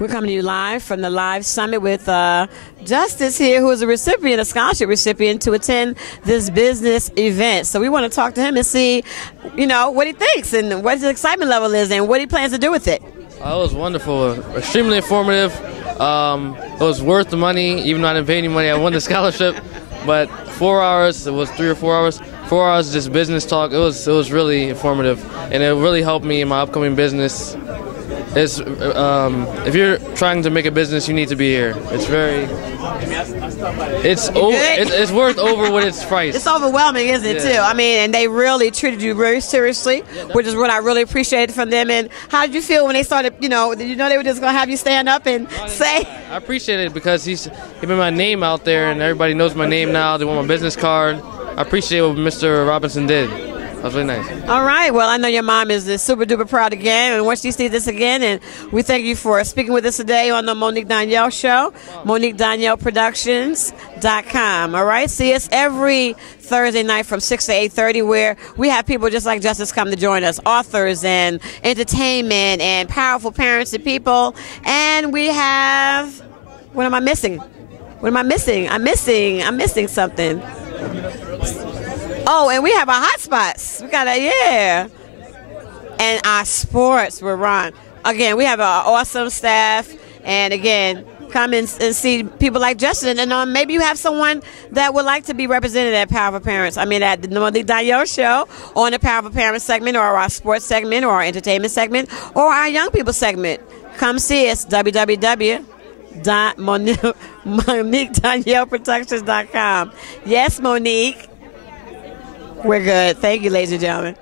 We're coming to you live from the Live Summit with Justice here, who is a recipient, a scholarship recipient, to attend this business event. So we want to talk to him and see, you know, what he thinks and what his excitement level is and what he plans to do with it. It was wonderful, extremely informative. It was worth the money, even though I didn't pay any money. I won the scholarship, but 4 hours, it was 3 or 4 hours. 4 hours just business talk. It was really informative, and it really helped me in my upcoming business. It's if you're trying to make a business, you need to be here. It's it's worth over what it's priced. It's overwhelming, isn't it, too? I mean, and they really treated you very seriously, which is what I really appreciated from them. And how did you feel when they started, did you know they were just going to have you stand up and say? I appreciate it because he put my name out there, and everybody knows my name now. They want my business card. I appreciate what Mr. Robinson did. That was really nice. All right. Well, I know your mom is super duper proud again, and once she sees this again, and we thank you for speaking with us today on the Monique Danielle Show, MoniqueDanielleProductions.com. All right. See us every Thursday night from 6 to 8:30, where we have people just like Justice come to join us, authors and entertainment and powerful parents and people. And we have, what am I missing? What am I missing? I'm missing something. Oh, and we have our hot spots. We got and our sports will run. Again, we have an awesome staff, and again, come and see people like Justin, and maybe you have someone that would like to be represented at Powerful Parents. I mean, at the Monique Danielle Show, on the Powerful Parents segment, or our sports segment, or our entertainment segment, or our young people segment. Come see us, MoniqueDanielleProductions.com. Yes, Monique. We're good. Thank you, ladies and gentlemen.